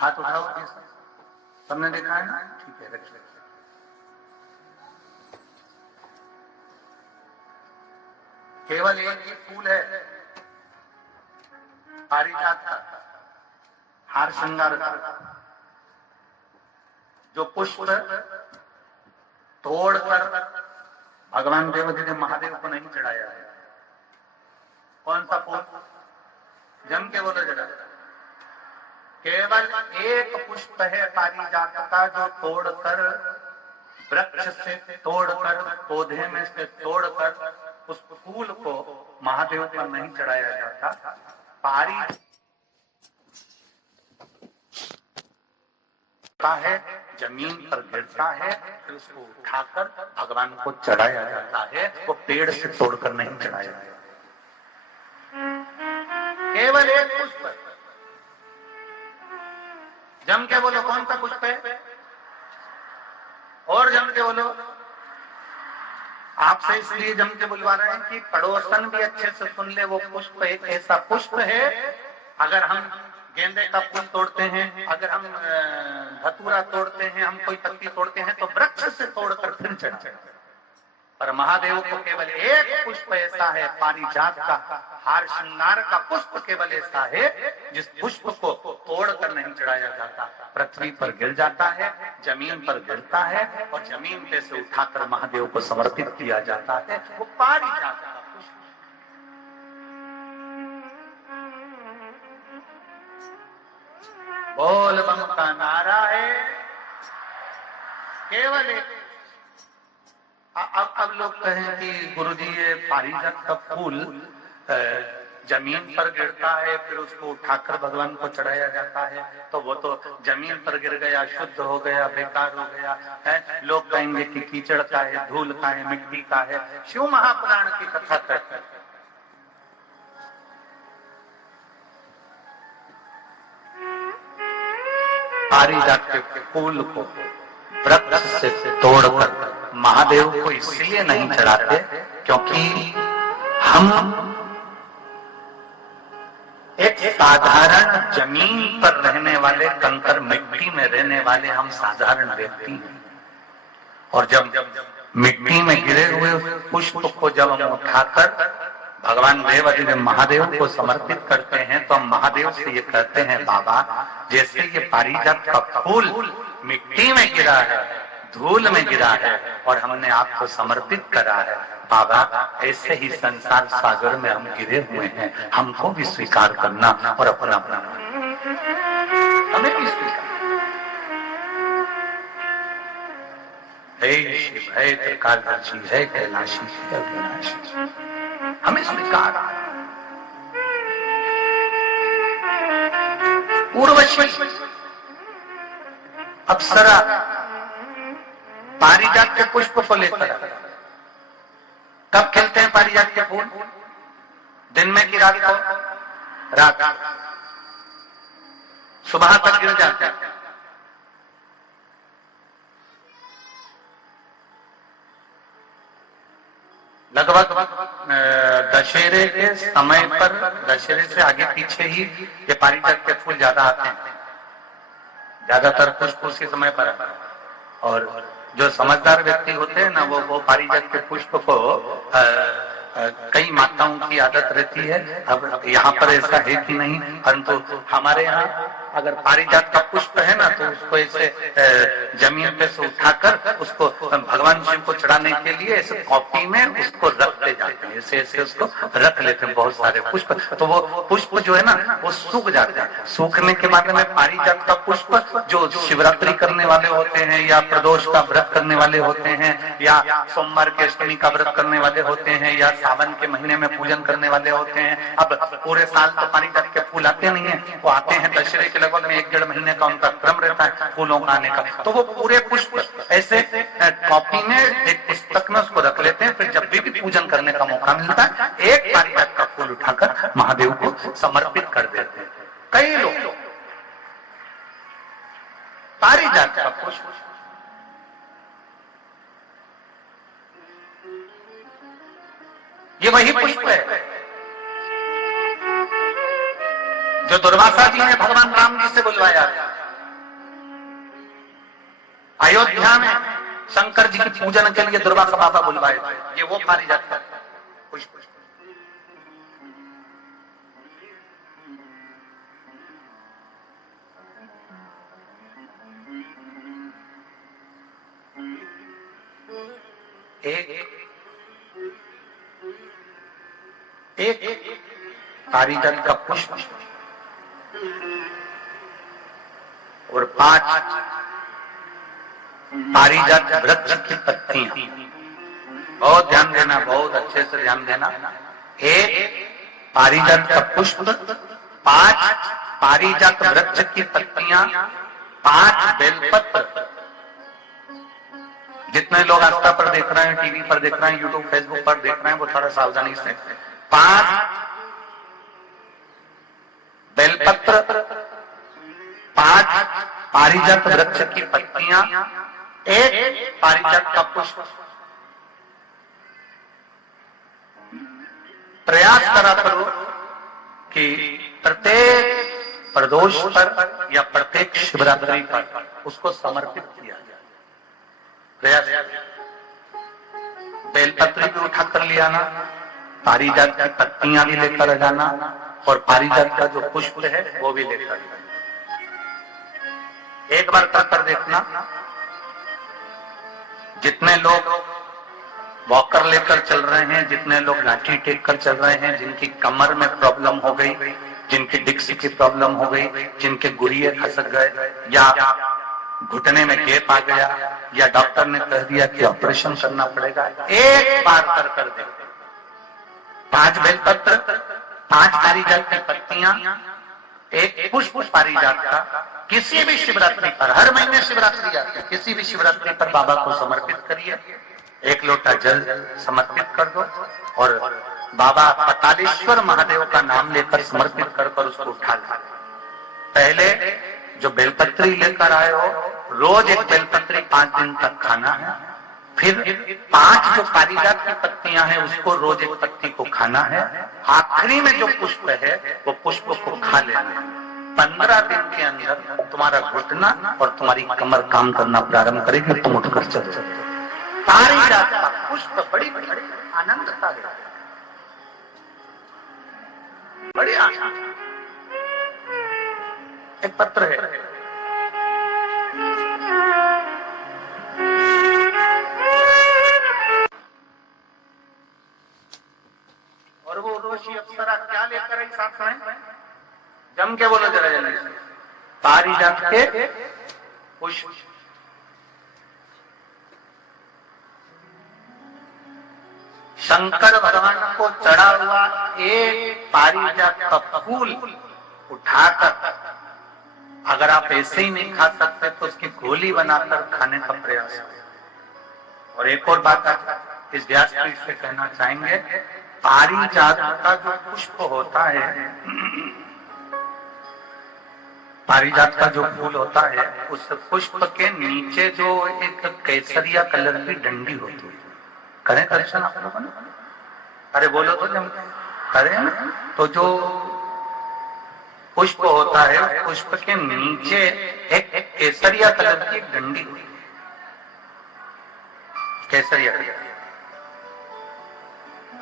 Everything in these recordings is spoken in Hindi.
हाथ उठाओ कैसा, सबने देखा है ना? ठीक है, रखिए। केवल एक ही फूल है पारिजात का, हार श्रृंगार का, जो पुष्प तोड़कर भगवान देवदेव महादेव को नहीं चढ़ाया है। कौन सा फूल? जम के बोलो जरा। केवल एक पुष्प है पारिजात का जो तोड़कर, वृक्ष से तोड़कर, पौधे में से तोड़कर उस फूल को महादेव पर नहीं चढ़ाया जाता। पारिजात है, जमीन पर गिरता है, फिर उसको उठाकर भगवान को चढ़ाया जाता है। वो पेड़ से तोड़कर नहीं चढ़ाया जाता। केवल एक पुष्प। जम के बोलो कौन सा पुष्प है? और जम के बोलो। आपसे इसलिए जम के बुलवा रहे हैं कि पड़ोसन भी अच्छे से सुन ले। वो पुष्प एक ऐसा पुष्प है, अगर हम गेंदे का फूल तोड़ते हैं, अगर हम धतूरा तोड़ते हैं, हम कोई पत्ती तोड़ते हैं तो वृक्ष से तोड़कर फिर चढ़ाते हैं। पर महादेव को केवल एक पुष्प ऐसा है, पारिजात का हार श्रृंगार का पुष्प केवल ऐसा है जिस पुष्प को तोड़कर नहीं चढ़ाया जाता। पृथ्वी पर गिर जाता है, जमीन पर गिरता है और जमीन पे से उठाकर महादेव को समर्पित किया जाता है। वो पारिजात का पुष्प। बोल बम का नारा है केवल एक। अब लोग कहें कि गुरुजी ये पारिजात का फूल जमीन पर गिरता है, फिर उसको उठाकर भगवान को चढ़ाया जाता है, तो वो तो जमीन पर गिर गया, शुद्ध हो गया, बेकार हो गया है। लोग कहेंगे कि कीचड़ का है, धूल का है, मिट्टी का है। शिव महापुराण की कथा कहते हैं पारिजात के फूल को वृक्ष से तोड़कर महादेव को इसलिए नहीं चढ़ाते क्योंकि हम एक साधारण जमीन पर रहने वाले, कंकर मिट्टी में रहने वाले हम साधारण व्यक्ति हैं। और जब मिट्टी में गिरे हुए पुष्प को जब हम उठाकर भगवान देवाधिदेव महादेव को समर्पित करते हैं तो हम महादेव से ये कहते हैं, बाबा जैसे ये पारिजात का फूल मिट्टी में गिरा है, धूल में गिरा है और हमने आपको समर्पित करा है, बाबा ऐसे ही संसार सागर में हम गिरे हुए हैं, हमको भी स्वीकार करना और अपना अपना हमें भी स्वीकार। हे शिव, हे त्रिकालदर्शी, हे कैलाशी, हे अविनाशी, हमें स्वीकार। उर्वशी अप्सरा पारिजात के पुष्प को लेकर कब खिलते हैं पारिजात के फूल? दिन में की रात को? रात सुबह तक गिर जाते हैं। लगभग दशहरे के समय पर, दशहरे से आगे पीछे ही ये पारिजात के फूल ज्यादा आते हैं। ज्यादातर पुष्प उसी समय पर आता है। और जो समझदार व्यक्ति होते हैं ना, वो पारिजात के पुष्प को कई माताओं की आदत रहती है। अब यहाँ पर ऐसा है कि नहीं, परंतु हमारे यहाँ अगर पारिजात का पुष्प है ना तो उसको ऐसे जमीन पे से उठाकर उसको भगवान शिव को चढ़ाने के लिए ऐसे कॉपी में उसको रखते जाते हैं, ऐसे ऐसे उसको रख लेते हैं बहुत सारे पुष्प। तो वो पुष्प जो है ना वो सूख जाते हैं। सूखने के बाद में पारिजात का पुष्प जो शिवरात्रि करने वाले होते हैं या प्रदोष का व्रत करने वाले होते हैं या सोमवार के अष्टमी का व्रत करने वाले होते हैं या सावन के महीने में पूजन करने वाले होते हैं, अब पूरे साल तो पारिजात के फूल आते नहीं है, वो आते हैं दशहरे के लगभग में 1-1.5 महीने का उनका क्रम रहता है फूलों का आने का। तो वो पूरे पुष्प ऐसे कॉपी में एक पुस्तक में उसको रख लेते हैं, फिर जब भी पूजन करने का मौका मिलता है एक पारिजात का फूल उठाकर महादेव को समर्पित कर देते हैं। कई लोग पारिजात का पुष्प ये वही पुष्प है जो दुर्वासा जी ने भगवान राम जी से बुलवाया। अयोध्या में शंकर जी की पूजन के लिए दुर्वासा बाबा बुलवाए थे, ये वो पारिजात का पुष्प। एक पारिजात का पुष्प और 5 पारिजात वृक्ष की पत्तियां। बहुत ध्यान देना, बहुत अच्छे से ध्यान देना। एक पारिजात का पुष्प, 5 पारिजात वृक्ष की पत्तियां, 5 बेलपत्र। जितने लोग आस्था पर देख रहे हैं, टीवी पर देख रहे हैं, यूट्यूब फेसबुक पर देख रहे हैं, वो थोड़ा सावधानी से, 5 बेलपत्र, 5 पारिजात वृक्ष की पत्तियां, 1 पारिजात का पुष्प। प्रयास करा करो कि प्रत्येक प्रदोष पर या प्रत्येक शिवरात्रि पर उसको समर्पित किया जाए। प्रयास। बेलपत्र भी उठा कर ले आना, पारिजात की पत्तियां भी लेकर जाना और पारिजात का जो पुष्प है वो भी लेकर जाना। एक बार कर देखना। जितने लोग वॉकर लेकर चल रहे हैं, जितने लोग लाठी टेक कर चल रहे हैं, जिनकी कमर में प्रॉब्लम हो गई, जिनकी डिस्क की प्रॉब्लम हो गई, जिनके गुरिये खसक गए या घुटने में गैप आ गया या डॉक्टर ने कह दिया कि ऑपरेशन करना पड़ेगा, एक बार कर दे। 5 बेलपत्र, 5 पारिजात की पत्तियां, 1 पुष्प पारिजात का किसी भी शिवरात्रि पर, हर महीने शिवरात्रि आती है, किसी भी शिवरात्रि पर बाबा को समर्पित करिए। 1 लोटा जल समर्पित कर दो और बाबा पतालेश्वर महादेव का नाम लेकर समर्पित कर उसको उठा लो। पहले जो बेलपत्री लेकर आए हो, रोज 1 बेलपत्री 5 दिन तक खाना है। फिर 5 जो पारिजात की पत्तियां हैं उसको रोज 1 पत्ती को खाना है। आखिरी में जो पुष्प है वो पुष्प को खा लेना है। 15 दिन के अंदर तुम्हारा घुटना और तुम्हारी कमर काम करना प्रारंभ करेगी, तुम उठकर चल सकते हो। पारिजात का पुष्प बड़ी आनंद था, बड़ी आनंद। एक पत्र है, और वो उर्वशी अप्सरा क्या लेकर आई साथ में? जम के बोलो जरा जल्दी से। पारिजात के पुष्प। शंकर भगवान को चढ़ा हुआ 1 पारिजात का फूल उठाकर, अगर आप ऐसे ही नहीं खा सकते तो उसकी गोली बनाकर खाने का प्रयास करें। और एक और बात इस व्यास से कहना चाहेंगे, पारिजात का जो पुष्प होता है, पारिजात का जो फूल होता है, उस पुष्प के नीचे जो एक केसरिया कलर की डंडी होती है, करें दर्शन आप लोगों ने? अरे बोलो तो जम करें। तो जो पुष्प होता है, पुष्प के नीचे एक केसरिया कलर की डंडी हुई, केसरिया कलर।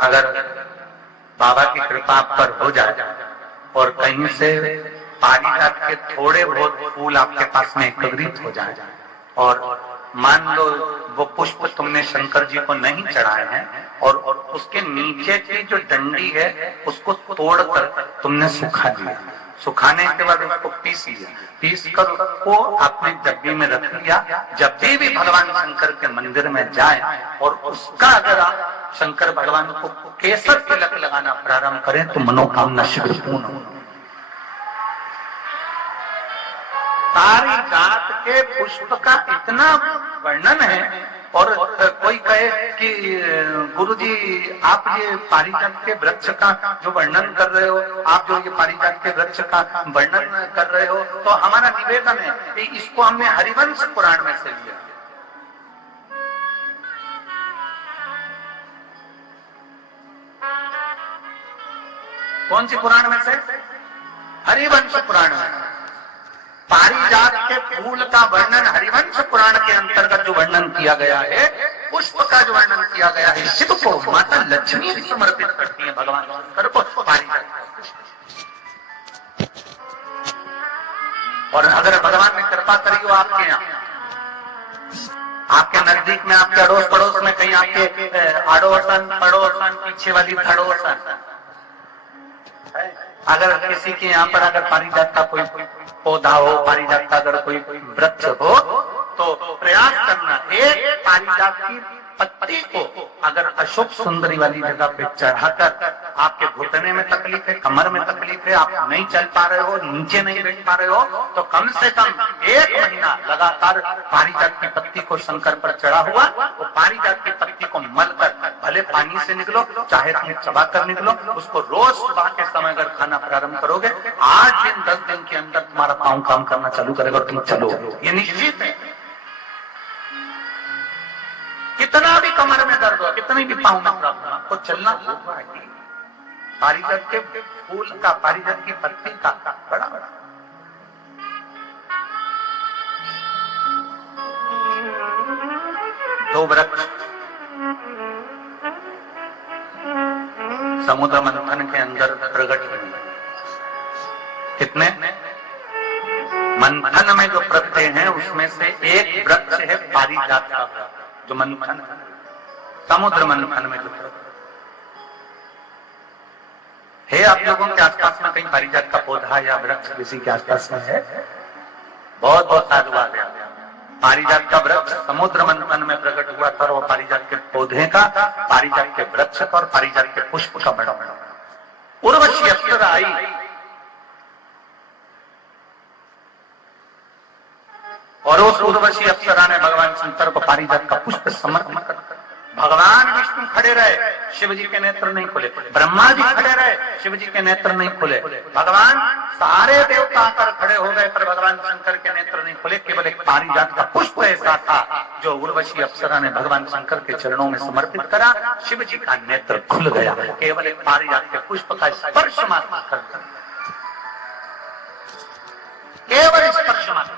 अगर बाबा की कृपा आप पर हो जाए और कहीं से पारिजात के थोड़े बहुत फूल आपके पास में एकत्रित हो जाए और मान लो वो पुष्प तुमने शंकर जी को नहीं चढ़ाए हैं और उसके नीचे की जो डंडी है उसको तोड़कर तुमने सुखा दिया, सुखाने के बाद उसको पीस लिया, पीस कर उसको अपने डब्बी में रख लिया। जब भी भगवान शंकर के मंदिर में जाए और उसका अगर आप शंकर भगवान को केसर तिलक लगाना प्रारंभ करें तो मनोकामना शीघ्र पूर्ण हो। पारिजात के पुष्प का इतना वर्णन है और कोई कहे कि गुरुजी आप ये पारिजात के वृक्ष का जो वर्णन कर रहे हो, आप जो ये पारिजात के वृक्ष का वर्णन कर रहे हो, तो हमारा निवेदन है कि इसको हमने हरिवंश पुराण में से लिया। कौन सी पुराण में से? हरिवंश पुराण में। पारिजात के फूल का वर्णन हरिवंश पुराण के अंतर्गत जो वर्णन किया गया है, पुष्प का जो वर्णन किया गया है, शिव को माता लक्ष्मी समर्पित करती है भगवान शंकर को पारिजात। और अगर भगवान ने कृपा करी हो आपके यहाँ, आपके नजदीक में, आपके अड़ोस पड़ोस में कहीं आपके अड़ोसन पड़ोसन पीछे वाली धड़ोसन, अगर किसी के यहाँ पर अगर पारिजात का कोई पौधा हो, पारिजात का अगर कोई वृक्ष हो, तो प्रयास करना एक पारिजात की पत्ती को अगर अशोक सुंदरी वाली जगह पे चढ़ाकर, आपके घुटने में तकलीफ है, कमर में तकलीफ है, आप नहीं चल पा रहे हो, नीचे नहीं बैठ पा रहे हो, तो कम से कम 1 महीना लगातार पारिजात की पत्ती को शंकर पर चढ़ा हुआ, वो पारिजात की पत्ती को मलकर भले पानी से निकलो, चाहे तुम चबा कर निकलो, उसको रोज सुबह के समय अगर खाना प्रारंभ करोगे, 8 दिन 10 दिन के अंदर तुम्हारा पाँव काम करना चालू करेगा और तुम चलो, ये निश्चित है। कितना भी कमर में दर्द हो, कितनी भी पाँव में प्रॉब्लम हो, आपको चलना होगा ही। पारिजात के फूल का, पारिजात की पत्ती का बड़ा बड़ा दो वृक्ष समुद्र मंथन के अंदर प्रकट हुए। कितने? मंथन में जो प्रत्यय हैं उसमें से एक वृक्ष है पारिजात का, जो मंथन समुद्र मंथन में जो है। आप लोगों के आसपास में कहीं पारिजात का पौधा या वृक्ष किसी के आसपास में है? बहुत बहुत साधुवाद है। पारिजात का वृक्ष समुद्र मंथन में प्रकट हुआ था, वो पारिजात के पौधे का, पारिजात के वृक्ष का और पारिजात के पुष्प का बड़ा बड़ा उर्वशी अप्सरा आई। और उस उर्वशी अप्सरा ने भगवान शंकर को पारिजात का पुष्प समर्पित कर, भगवान विष्णु खड़े रहे, शिव जी के नेत्र नहीं खुले, ब्रह्मा जी खड़े रहे, शिव जी के नेत्र नहीं खुले, भगवान सारे देवता आकर खड़े हो गए, पर भगवान शंकर के नेत्र नहीं खुले। केवल एक पारिजात का पुष्प ऐसा था जो उर्वशी अप्सरा ने भगवान शंकर के चरणों में समर्पित करा, शिव जी का नेत्र खुल गया। केवल एक पारिजात के पुष्प का स्पर्श मात्र कर, केवल स्पर्श मात्र।